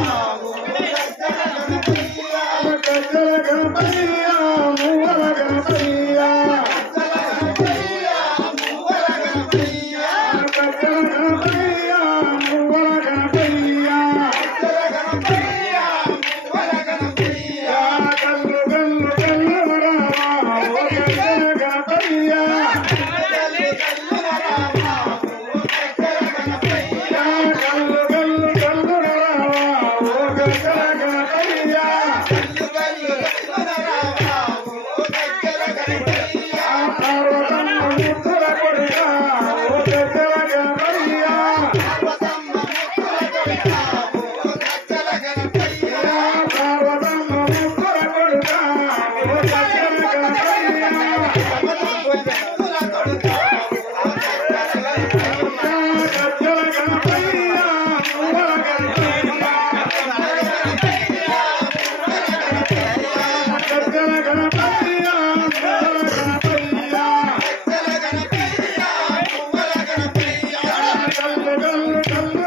Oh. Thank you.